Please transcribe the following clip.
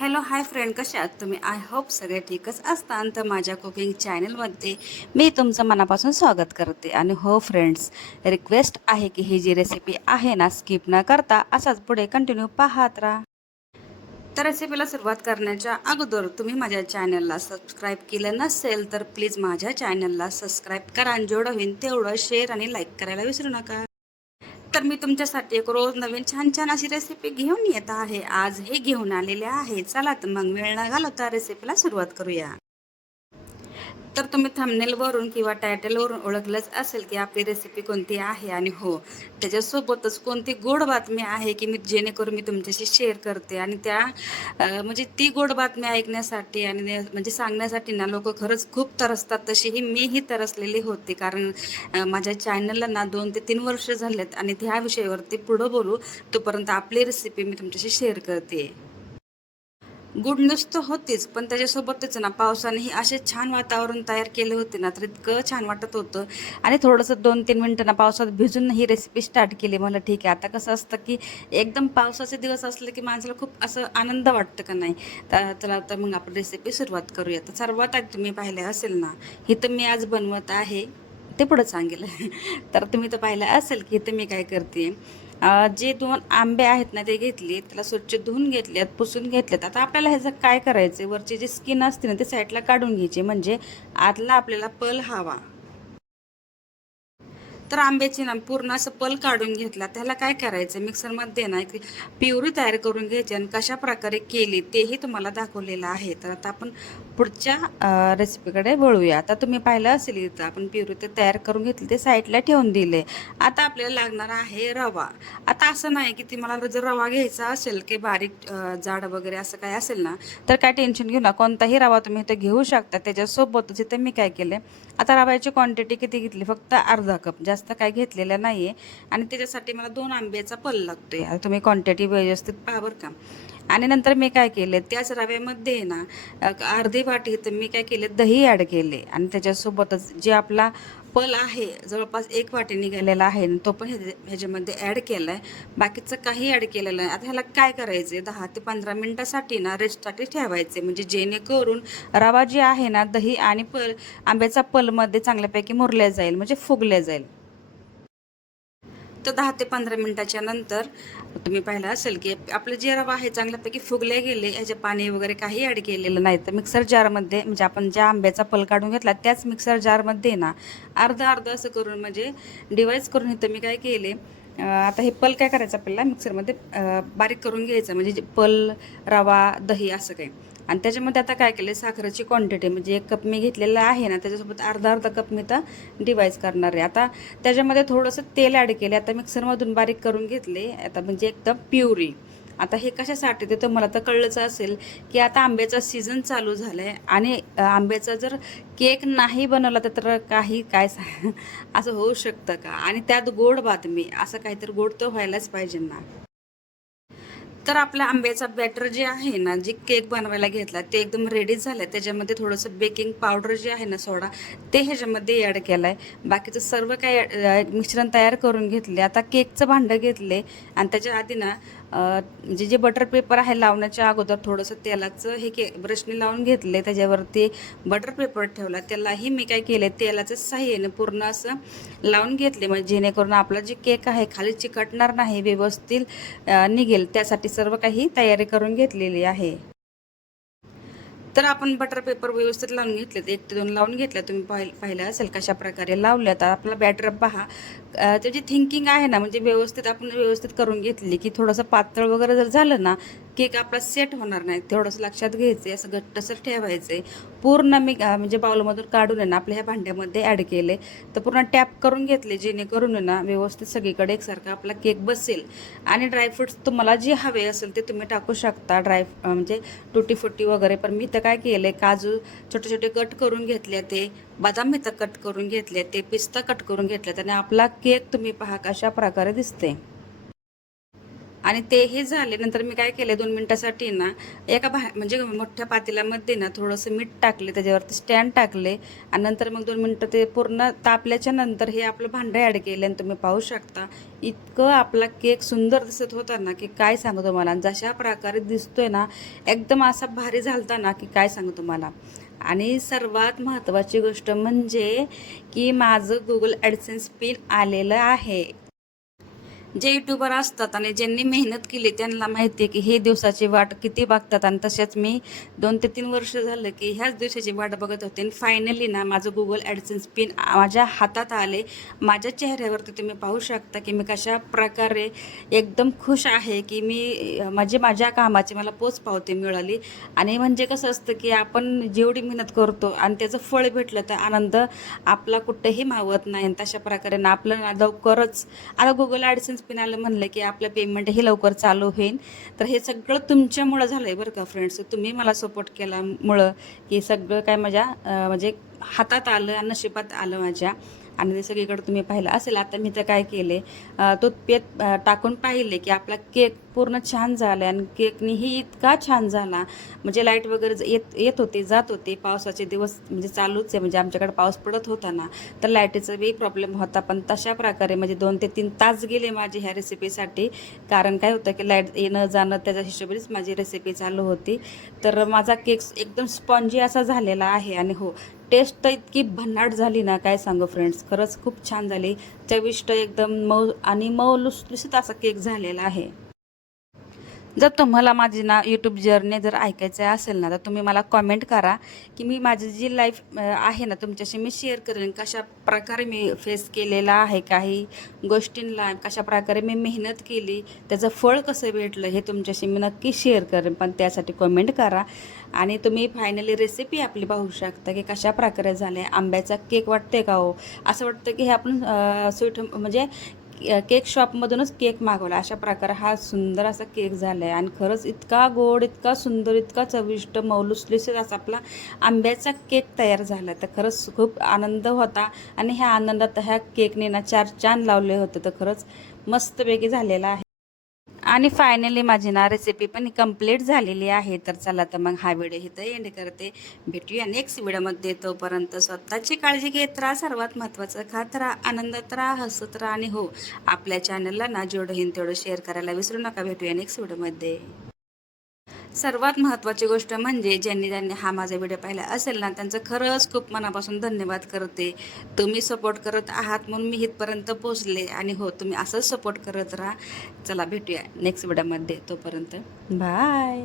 Hello hi friend, कसे आहात तुम्ही? आय होप सगळे ठीकच असतात. तर माझ्या कुकिंग चॅनलमध्ये मी तुमचं मनापासून स्वागत करते. आणि हो फ्रेंड्स, रिक्वेस्ट आहे की ही जी रेसिपी आहे ना, स्किप न करता असाच पुढे कंटिन्यू पाहत राहा. तर रेसिपीला सुरुवात करण्याच्या अगोदर तुम्ही माझ्या चॅनलला सबस्क्राईब केलं नसेल तर प्लीज माझ्या चॅनलला सबस्क्राईब करा आणि जेवढं होईल तेवढं शेअर आणि लाईक करायला विसरू नका. तर मी तुमच्यासाठी एक रोज नवीन छान छान अशी रेसिपी घेऊन येत आहे. आज हे घेऊन आलेले आहे. चला तर मग वेळ न घालवता रेसिपीला सुरुवात करूया. तर तुम्ही थंबनेलवरून किंवा टायटलवरून ओळखलंच असेल की आपली रेसिपी कोणती आहे. आणि हो, त्याच्यासोबतच कोणती गोड बातमी आहे की मी जेणेकरून मी तुमच्याशी शेअर करते. आणि त्या म्हणजे ती गोड बातमी ऐकण्यासाठी आणि म्हणजे सांगण्यासाठी ना लोक खरंच खूप तरसतात. तशीही मीही तरसलेली होती, कारण माझ्या चॅनलला ना 2 ते 3 वर्ष झालेत आणि ह्या विषयावरती पुढं बोलू तोपर्यंत आपली रेसिपी मी तुमच्याशी शेअर करते. गुड न्यूज तर होतीच, पण त्याच्यासोबतच ना पावसानेही असे छान वातावरण तयार केले होते ना, तर इतकं छान वाटत होतं. आणि थोडंसं 2-3 मिनटं ना पावसात भिजून ही रेसिपी स्टार्ट केली. मला ठीक आहे, आता कसं असतं की एकदम पावसाचे दिवस असले की माणसाला खूप असं आनंद वाटतं का नाही. तर चला तर मग आपण रेसिपी सुरुवात करूया. तर सर्वात आधी तुम्ही पाहिले असेल ना, ही तर मी आज बनवत आहे, ते पुढं सांगेल. तर तुम्ही तर पाहिलं असेल की इथं मी काय करते. जे 2 आंबे आहेत ना ते घेतले, त्याला स्वच्छ धुवून घेतलेत, पुसून घेतलेत. आता आपल्याला ह्याचं काय करायचं, वरची जी स्किन असते ना ती साईडला काढून घ्यायची, म्हणजे आतला आपल्याला पल हवा. तर आंब्याची ना पूर्ण असं पल काढून घेतला. त्याला काय करायचं, मिक्सरमध्ये ना एक प्युरी तयार करून घ्यायची आणि कशा प्रकारे केली तेही तुम्हाला दाखवलेलं आहे. तर आता आपण पुढच्या रेसिपीकडे वळूया. आता तुम्ही पाहिलं असेल इथं आपण प्युरी ते तयार करून घेतली, ते साईडला ठेवून दिले. आता आपल्याला लागणार आहे रवा. आता असं नाही की तुम्हाला जर रवा घ्यायचा असेल की बारीक जाड वगैरे असं काय असेल ना, तर काय टेन्शन घेऊ ना, कोणताही रवा तुम्ही इथं घेऊ शकता. त्याच्यासोबतच इथं मी काय केलं, आता रव्याची क्वांटिटी किती घेतली, फक्त अर्धा कप, जास्त काय घेतलेलं नाही आहे. आणि त्याच्यासाठी मला 2 आंब्याचा पल लागतो आहे. आता तुम्ही क्वांटिटी व्यवस्थित पहा बरं का. आणि नंतर मी काय केलं, त्याच रव्यामध्ये आहे ना अर्धी वाटी तर मी काय केले, दही ॲड केले. आणि त्याच्यासोबतच जे आपला पल आहे जवळपास 1 वाटी निघालेला आहे तो पण ह्याच्यामध्ये ॲड केला आहे. बाकीचं काही ॲड केलेलं नाही. आता ह्याला काय करायचं आहे, 10 ते 15 मिनटासाठी ना रेस्टसाठी ठेवायचे, म्हणजे जेणेकरून रवा जे आहे ना दही आणि आंब्याचा पलमध्ये चांगल्यापैकी मुरल्या जाईल, म्हणजे फुगल्या जाईल. तर 10 ते 15 मिनिटाच्या नंतर तुम्ही पाहिलं असेल की आपलं जे रवा आहे चांगल्यापैकी फुगले गेले, ह्याचे पाणी वगैरे काही ॲड केलेलं नाही. तर मिक्सर जारमध्ये, म्हणजे आपण ज्या आंब्याचा पल काढून घेतला त्याच मिक्सर जारमध्ये ना अर्धं अर्धं असं करून, म्हणजे डिवाईस करून इथं मी काय केले, आता हे पल काय करायचं आपल्याला मिक्सरमध्ये बारीक करून घ्यायचं, म्हणजे पल, रवा, दही असं काही. आणि त्याच्यामध्ये आता काय केलं, साखरेची क्वांटिटी म्हणजे 1 कप मी घेतलेला आहे ना, त्याच्यासोबत अर्धा अर्धा कप मी तर डिवाईस करणार आहे. आता त्याच्यामध्ये थोडंसं तेल ॲड केले, आता मिक्सरमधून बारीक करून घेतले, आता म्हणजे एकदम प्युरी. आता हे कशासाठी ते तर मला तर कळलंच असेल की आता आंब्याचा सीझन चालू झाला आहे. आणि आंब्याचा जर केक नाही बनवला तर काही काय असं होऊ शकतं का? आणि त्यात गोड बातमी, असं काहीतरी गोड तर व्हायलाच पाहिजे ना. तर आपल्या आंब्याचा बॅटर जे आहे ना, जे केक बनवायला घेतला ते एकदम रेडी झालं आहे. त्याच्यामध्ये थोडंसं बेकिंग पावडर जे आहे ना, सोडा, ते ह्याच्यामध्ये ॲड केलं आहे. बाकीचं सर्व काही मिश्रण तयार करून घेतले. आता केकचं भांडं घेतले आणि त्याच्या आधी ना म्हणजे जे बटर पेपर आहे लावण्याच्या अगोदर थोडंसं तेलाचं हे ब्रशने लावून घेतले. त्याच्यावरती बटर पेपर ठेवला. त्यालाही मी काय केले, तेलाचं साह्याने पूर्ण असं लावून घेतले, म्हणजे जेणेकरून आपला जे केक आहे खाली चिकटणार नाही, व्यवस्थित निघेल. त्यासाठी सर्व काही तयारी करून घेतलेली आहे. तर आपण बटर पेपर व्यवस्थित लावून घेतले, 1 ते 2 लावून घेतल्या. तुम्ही पाहिलं असेल कशा प्रकारे लावल्या. तर आपला बॅटर पहा, त्याची थिंकिंग आहे ना, म्हणजे व्यवस्थित आपण व्यवस्थित करून घेतली की थोडंसं पातळ वगैरे जर झालं ना, केक आपला सेट होणार नाही. थोडंसं लक्षात घ्यायचं, असं घट्टसर ठेवायचं आहे. पूर्ण मी म्हणजे बाउलमधून काढून आहे ना आपल्या ह्या भांड्यामध्ये ॲड केले. तर पूर्ण टॅप करून घेतले, जेणेकरून आहे ना व्यवस्थित सगळीकडे एकसारखा आपला केक बसेल. आणि ड्रायफ्रुट्स तुम्हाला जे हवे असेल ते तुम्ही टाकू शकता, म्हणजे टुटी फुटी वगैरे. पण मी तर काय केलं, काजू छोटे छोटे कट करून घेतले, ते बदाम मी तर कट करून घेतले, ते पिस्ता कट करून घेतले. आणि आपला केक तुम्ही पहा कशा प्रकारे दिसते. आणि ते हे झाले नंतर मी काय केलं 2 मिनिटासाठी ना एका म्हणजे मोठ्या पातेल्यामध्ये ना थोडंसं मीठ टाकले, त्याच्यावरती स्टँड टाकले आणि नंतर मग 2 मिनिटं ते पूर्ण तापल्याच्या नंतर हे आपलं भांडं ॲड केलं आणि तुम्ही पाहू शकता इतकं आपला केक सुंदर दिसत होता ना की काय सांगू तुम्हाला. जशा प्रकारे दिसतोय ना एकदम असा भारी झालता ना की काय सांगू तुम्हाला. आणि सर्वात महत्त्वाची गोष्ट म्हणजे की माझं Google ॲडसेन्स पिन आलेलं आहे. जे यूट्यूबर असतात आणि ज्यांनी मेहनत केली त्यांना माहिती आहे की हे दिवसाची वाट किती बघतात आणि तसेच मी 2 ते 3 वर्ष झालं की ह्याच दिवसाची वाट बघत होते आणि फायनली ना माझं Google ॲडसेन्स पिन माझ्या हातात आले. माझ्या चेहऱ्यावरती तुम्ही पाहू शकता की मी कशा प्रकारे एकदम खुश आहे की मी माझ्या कामाची मला पोचपावती मिळाली. आणि म्हणजे कसं असतं की आपण जेवढी मेहनत करतो आणि त्याचं फळ भेटलं तर आनंद आपला कुठेही मावत नाही. आणि तशा प्रकारे ना आपलं ना लवकरच आता Google ॲडसेन्स पिन आलं म्हणलं की आपलं पेमेंटही लवकर चालू होईल. तर हे सगळं तुमच्यामुळं झालं आहे बरं का फ्रेंड्स. तुम्ही मला सपोर्ट केल्यामुळं हे सगळं काय माझ्या म्हणजे हातात आलं आणि नशिबात आलं माझ्या. आणि ते सगळीकडे तुम्ही पाहिलं असेल. आता मी तर काय केले टूथपेस्ट टाकून पाहिले की आपला केक पूर्ण छान झाला आणि केकनीही इतका छान झाला. म्हणजे लाईट वगैरे येत होती जात होती. पावसाचे दिवस म्हणजे चालूच आहे, म्हणजे आमच्याकडे पाऊस पडत होता ना तर लाईटीचा बी प्रॉब्लेम होता. पण तशा प्रकारे म्हणजे 2 ते 3 तास गेले माझे ह्या रेसिपीसाठी. कारण काय होतं की लाईट येणं जाणं त्याच्या हिशोबानेच माझी रेसिपी चालू होती. तर माझा केक एकदम स्पॉन्जी असा झालेला आहे. आणि हो टेस्ट तर इतकी भन्नाट झाली ना काय सांगू फ्रेंड्स. खरंच खूप छान झाली, चविष्ट एकदम मऊ आणि मऊ लुसलुसीत असा केक झालेला आहे. जर तुम्हाला माझी ना यूट्यूब जर्नी जर ऐकायचं असेल ना तर तुम्ही मला कॉमेंट करा की मी माझी जी लाईफ आहे ना तुमच्याशी मी शेअर करेन. कशा प्रकारे मी फेस केलेला आहे काही गोष्टींना, कशा प्रकारे मी मेहनत केली, त्याचं फळ कसं भेटलं हे तुमच्याशी मी नक्की शेअर करेन. पण त्यासाठी कॉमेंट करा. आणि तुम्ही फायनली रेसिपी आपली पाहू शकता की कशा प्रकारे झाले. आंब्याचा केक वाटते का हो, असं वाटतं की हे आपण स्वीट म्हणजे केक शॉपमधूनच केक मागवला अशा प्रकारे हा सुंदर असा केक झाला आहे. आणि खरंच इतका गोड, इतका सुंदर, इतका चविष्ट मौलुसलुसीत असा आपला आंब्याचा केक तयार झाला. तर खरंच खूप आनंद होता. आणि ह्या आनंदात ह्या केकने ना 4 चांद लावले होते. तर खरंच मस्तपैकी झालेला आहे. आणि फायनली माझी ना रेसिपी पण कंप्लीट झालेली आहे. तर चला तर मग हा व्हिडिओ इथं एंड करते. भेटूया नेक्स्ट व्हिडिओमध्ये. तोपर्यंत स्वतःची काळजी घेत राहा. सर्वात महत्त्वाचं खात राहा, आनंदात राहा, हसत राहा. आणि हो आपल्या चॅनलला ना जेवढं होईल तेवढं शेअर करायला विसरू नका. भेटूया नेक्स्ट व्हिडिओमध्ये. सर्वात महत्त्वाची गोष्ट म्हणजे ज्यांनी ज्यांनी हा माझा व्हिडिओ पाहिला असेल ना त्यांचं खरंच खूप मनापासून धन्यवाद करते. तुम्ही सपोर्ट करत आहात म्हणून मी इथपर्यंत पोचले. आणि हो तुम्ही असंच सपोर्ट करत राहा. चला भेटूया नेक्स्ट व्हिडिओमध्ये. तोपर्यंत बाय.